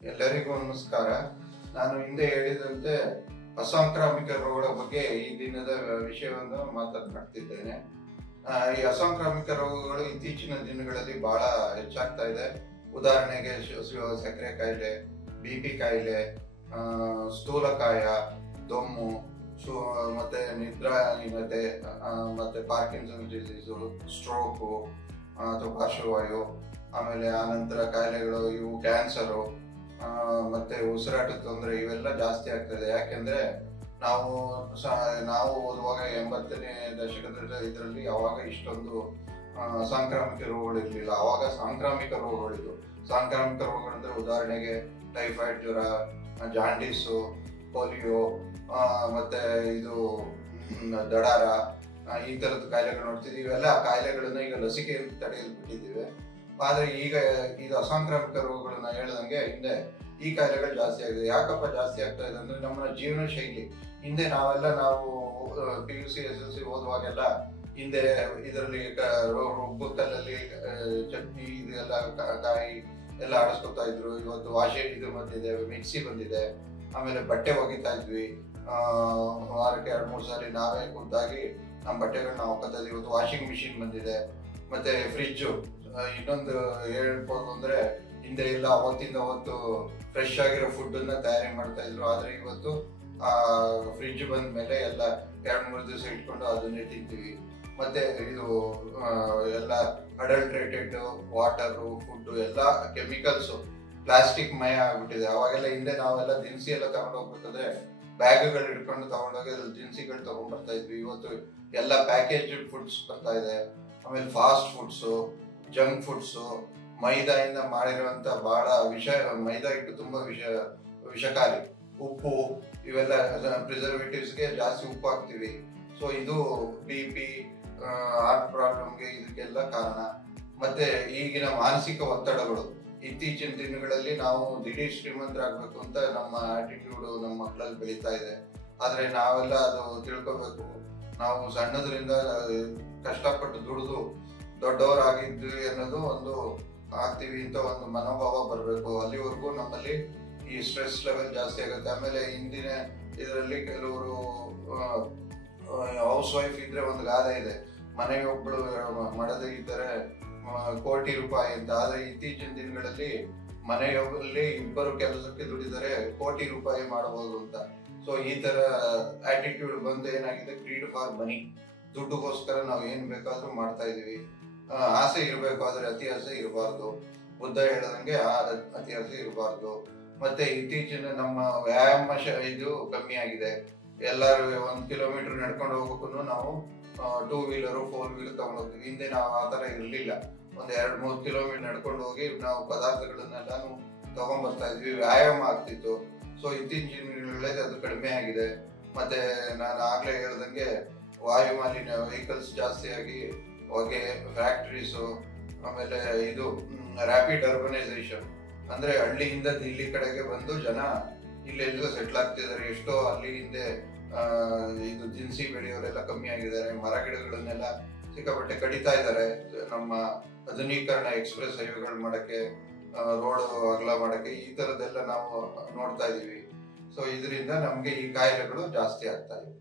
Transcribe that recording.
ಎಲ್ಲರಿಗೂ ನಮಸ್ಕಾರ. ನಾನು ಹಿಂದೆ ಹೇಳಿದಂತೆ ಅಸಾಂಕ್ರಾಮಿಕ ರೋಗಗಳ ಬಗ್ಗೆ ಈ ದಿನದ ವಿಷಯವನ್ನು ಮಾತನಾಡ್ತಿದ್ದೇನೆ. ಈ ಅಸಾಂಕ್ರಾಮಿಕ ರೋಗಗಳು ಇತ್ತೀಚಿನ ದಿನಗಳಲ್ಲಿ ಬಹಳ ಹೆಚ್ಚಾಗ್ತಾ ಇದೆ. ಉದಾಹರಣೆಗೆ ಸಕ್ಕರೆ ಕಾಯಿಲೆ, BP ಕಾಯಿಲೆ, ಸ್ಥೂಲಕಾಯ, ದೊಮ್ಮು, ಮತ್ತೆ ನಿದ್ರಾಹೀನತೆ, ಮತ್ತೆ ಪಾರ್ಕಿನ್ಸನ್ ಡಿಸೀಸು, ಸ್ಟ್ರೋಕು ಅಥವಾ ಪಾರ್ಶ್ವವಾಯು, ಆಮೇಲೆ ಆನಂತರ ಕಾಯಿಲೆಗಳು ಇವು ಕ್ಯಾನ್ಸರು, ಮತ್ತೆ ಉಸಿರಾಟದ ತೊಂದರೆ ಇವೆಲ್ಲ ಜಾಸ್ತಿ ಆಗ್ತದೆ. ಯಾಕೆಂದ್ರೆ ನಾವು ಓದುವಾಗ 80ನೇ ದಶಕದ ಇದರಲ್ಲಿ ಅವಾಗ ಇಷ್ಟೊಂದು ಸಾಂಕ್ರಾಮಿಕ ರೋಗಗಳು ಇರಲಿಲ್ಲ. ಅವಾಗ ಸಾಂಕ್ರಾಮಿಕ ರೋಗಗಳಿದ್ದು. ಸಾಂಕ್ರಾಮಿಕ ರೋಗಗಳಂದ್ರೆ ಉದಾಹರಣೆಗೆ ಟೈಫಾಯ್ಡ್ ಜ್ವರ, ಜಾಂಡೀಸು, ಪೋಲಿಯೋ, ಮತ್ತೆ ಇದು ದಡಾರ, ಈ ತರದ ಕಾಯಿಲೆಗಳು ನೋಡ್ತಿದ್ವಿ. ಇವೆಲ್ಲ ಕಾಯಿಲೆಗಳನ್ನ ಈಗ ಲಸಿಕೆ ತಡೆಯಲು ಬಿಟ್ಟಿದ್ದೀವಿ. ಆದ್ರೆ ಈಗ ಇದು ಅಸಾಂಕ್ರಾಮಿಕ ರೋಗಗಳನ್ನ ಹೇಳ್ದಂಗೆ ಹಿಂದೆ ಈ ಕಾಯಿಲೆಗಳು ಜಾಸ್ತಿ ಆಗಿದೆ. ಯಾಕಪ್ಪ ಜಾಸ್ತಿ ಆಗ್ತಾ ಇದೆ ಅಂದ್ರೆ ನಮ್ಮ ಜೀವನ ಶೈಲಿ. ಹಿಂದೆ ನಾವು PUC SSLC ಓದುವಾಗೆಲ್ಲ ಹಿಂದೆ ಇದರಲ್ಲಿ ರುಬ್ಬು ಕಲ್ಲಲ್ಲಿ ಚಟ್ನಿ ಇದೆಲ್ಲ ಕಾಯಿ ಎಲ್ಲ ಆಡಿಸ್ಕೊತಾ ಇದ್ರು. ಇವತ್ತು ಇದು ಬಂದಿದೆ, ಮಿಕ್ಸಿ ಬಂದಿದೆ. ಆಮೇಲೆ ಬಟ್ಟೆ ಒಗಿತಾ ಇದ್ವಿ, ವಾರಕ್ಕೆ 2-3 ಸಾರಿ ನಾವೇ ಖುದ್ದಾಗಿ ನಮ್ಮ ಬಟ್ಟೆಗಳನ್ನ ಒಗ್ತಾ ಇದ್ವಿ. ಇವತ್ತು ವಾಷಿಂಗ್ ಮಿಷಿನ್ ಬಂದಿದೆ. ಮತ್ತೆ ಫ್ರಿಜ್ಜು, ಇನ್ನೊಂದು ಹೇಳ್ಬೋದು ಅಂದ್ರೆ ಹಿಂದೆ ಎಲ್ಲ ಅವತ್ತು ಫ್ರೆಶ್ ಆಗಿರೋ ಫುಡ್ ಅನ್ನ ತಯಾರಿ ಮಾಡ್ತಾ ಇದ್ರು. ಆದ್ರೆ ಇವತ್ತು ಫ್ರಿಜ್ ಬಂದ ಮೇಲೆ ಎಲ್ಲ 2-3 ದಿವಸ ಇಟ್ಕೊಂಡು ಅದನ್ನೇ ತಿಂತೀವಿ. ಮತ್ತೆ ಇದು ಎಲ್ಲ ಅಡಲ್ಟ್ರೇಟೆಡ್ ವಾಟರು, ಫುಡ್ ಎಲ್ಲ ಕೆಮಿಕಲ್ಸ್, ಪ್ಲಾಸ್ಟಿಕ್ ಮಯ ಆಗ್ಬಿಟ್ಟಿದೆ. ಅವಾಗೆಲ್ಲ ಹಿಂದೆ ನಾವೆಲ್ಲ ದಿನಸಿ ಎಲ್ಲ ತಗೊಂಡು ಹೋಗ್ಬೇಕಾದ್ರೆ ಬ್ಯಾಗ್ಗಳು ಇಟ್ಕೊಂಡು ತಗೊಂಡೋಗಿ ಅದ್ರಲ್ಲಿ ದಿನಸಿಗಳು ತಗೊಂಡ್ ಬರ್ತಾ ಇದ್ವಿ. ಇವತ್ತು ಎಲ್ಲ ಪ್ಯಾಕೇಜ್ ಫುಡ್ಸ್ ಬರ್ತಾ ಇದೆ. ಆಮೇಲೆ ಫಾಸ್ಟ್ ಫುಡ್ಸು, ಜಂಕ್ ಫುಡ್ಸು, ಮೈದಾಯಿಂದ ಮಾಡಿರುವಂತ ಬಹಳ ಮೈದಾ ಹಿಟ್ಟು ತುಂಬಾ ವಿಷಕಾರಿ. ಉಪ್ಪು, ಇವೆಲ್ಲ ಪ್ರಿಸರ್ವೇಟಿವ್ಸ್ಗೆ ಜಾಸ್ತಿ ಉಪ್ಪು ಹಾಕ್ತಿವಿ. ಸೊ ಇದು BP, ಹಾರ್ಟ್ ಪ್ರಾಬ್ಲಮ್ಗೆ ಇದಕ್ಕೆಲ್ಲ ಕಾರಣ. ಮತ್ತೆ ಈಗಿನ ಮಾನಸಿಕ ಒತ್ತಡಗಳು. ಇತ್ತೀಚಿನ ದಿನಗಳಲ್ಲಿ ನಾವು ದಿಢೀರ್ ಶ್ರೀಮಂತರಾಗಬೇಕು ಅಂತ ನಮ್ಮ ಆಟಿಟ್ಯೂಡ್ ನಮ್ಮ ಮಕ್ಕಳಲ್ಲಿ ಬೆಳೀತಾ ಇದೆ. ಆದ್ರೆ ನಾವೆಲ್ಲ ಅದು ತಿಳ್ಕೋಬೇಕು. ನಾವು ಸಣ್ಣದ್ರಿಂದ ಕಷ್ಟಪಟ್ಟು ದುಡಿದು ದೊಡ್ಡವರಾಗಿದ್ವಿ ಅನ್ನೋದು ಒಂದು ಆಗ್ತೀವಿ ಅಂತ ಒಂದು ಮನೋಭಾವ ಬರಬೇಕು. ಅಲ್ಲಿವರೆಗೂ ನಮ್ಮಲ್ಲಿ ಈ ಸ್ಟ್ರೆಸ್ ಲೆವೆಲ್ ಜಾಸ್ತಿ ಆಗುತ್ತೆ. ಆಮೇಲೆ ಹಿಂದಿನ ಇದರಲ್ಲಿ ಕೆಲವರು ಹೌಸ್ ವೈಫ್ ಇದ್ರೆ ಒಂದು ಗಾದೆ ಇದೆ, ಮನೆಯೊಬ್ಬಳು ಮಾಡದೇ ಇದ್ದರೆ ಕೋಟಿ ರೂಪಾಯಿ ಅಂತ. ಆದ್ರೆ ಇತ್ತೀಚಿನ ದಿನಗಳಲ್ಲಿ ಮನೆಯಲ್ಲಿ ಇಬ್ಬರು ಕೆಲಸಕ್ಕೆ ದುಡಿದರೆ ಕೋಟಿ ರೂಪಾಯಿ ಮಾಡಬಹುದು ಅಂತ. ಸೊ ಈ ತರ ಆಟಿಟ್ಯೂಡ್ ಬಂದು ಏನಾಗಿದೆ, ಗ್ರೀಡ್ ಫಾರ್ ಮನಿ, ದುಡ್ಡುಗೋಸ್ಕರ ನಾವು ಏನ್ ಬೇಕಾದ್ರೂ ಮಾಡ್ತಾ ಇದೀವಿ. ಆಸೆ ಇರಬೇಕು, ಆದ್ರೆ ಅತಿ ಆಸೆ ಇರಬಾರ್ದು. ಬುದ್ಧ ಹೇಳದಂಗೆ ಅತಿ ಆಸೆ ಇರಬಾರ್ದು. ಮತ್ತೆ ಇತ್ತೀಚಿನ ನಮ್ಮ ವ್ಯಾಯಾಮ ಇದು ಕಮ್ಮಿ ಆಗಿದೆ. ಎಲ್ಲರೂ 1 ಕಿಲೋಮೀಟರ್ ನಡ್ಕೊಂಡು ಹೋಗೋಕ್ಕೂ ನಾವು 2 ವೀಲರು 4 ವೀಲರ್ ತಗೊಂಡು ಹೋಗ್ತೀವಿ. ಹಿಂದೆ ನಾವು ಆ ತರ ಇರ್ಲಿಲ್ಲ. 1-2-3 ಕಿಲೋಮೀಟರ್ ನಡ್ಕೊಂಡು ಹೋಗಿ ನಾವು ಪದಾರ್ಥಗಳನ್ನೆಲ್ಲಾನು ತಗೊಂಡ್ ಬರ್ತಾ ಇದ್ವಿ. ವ್ಯಾಯಾಮ ಆಗ್ತಿತ್ತು. ಸೊ ಇತ್ತೀಚಿನ ದಿನಗಳಲ್ಲಿ ಅದು ಕಡಿಮೆ ಆಗಿದೆ. ಮತ್ತೆ ನಾನು ಆಗ್ಲೇ ಹೇಳ್ದಂಗೆ ವಾಯು ಮಾಲಿನ್ಯ, ವೆಹಿಕಲ್ಸ್ ಜಾಸ್ತಿ ಆಗಿ ಹೊಗೆ, ಫ್ಯಾಕ್ಟರೀಸು, ಆಮೇಲೆ ಇದು ರ್ಯಾಪಿಡ್ ಅರ್ಬನೈಸೇಷನ್ ಅಂದ್ರೆ ಹಳ್ಳಿಯಿಂದ ದಿಲ್ಲಿ ಕಡೆಗೆ ಬಂದು ಜನ ಇಲ್ಲೆಲ್ಲೋ ಸೆಟ್ಲ್ ಆಗ್ತಿದ್ದಾರೆ. ಎಷ್ಟೋ ಅಲ್ಲಿ ಹಿಂದೆ ಇದು ದಿನಸಿ ಬೆಳೆಯೋರೆಲ್ಲ ಕಮ್ಮಿ ಆಗಿದ್ದಾರೆ. ಮರ ಗಿಡಗಳನ್ನೆಲ್ಲ ಸಿಕ್ಕಾಪಟ್ಟೆ ಕಡಿತಾ ಇದ್ದಾರೆ. ನಮ್ಮ ಆಧುನೀಕರಣ, ಎಕ್ಸ್ಪ್ರೆಸ್ ಹೈವೇಗಳು ಮಾಡಕ್ಕೆ, ರೋಡ್ ಅಗಲ ಮಾಡಕ್ಕೆ, ಈ ತರದೆಲ್ಲ ನಾವು ನೋಡ್ತಾ ಇದೀವಿ. ಸೊ ಇದರಿಂದ ನಮ್ಗೆ ಈ ಕಾಯಿಲೆಗಳು ಜಾಸ್ತಿ ಆಗ್ತಾ ಇವೆ.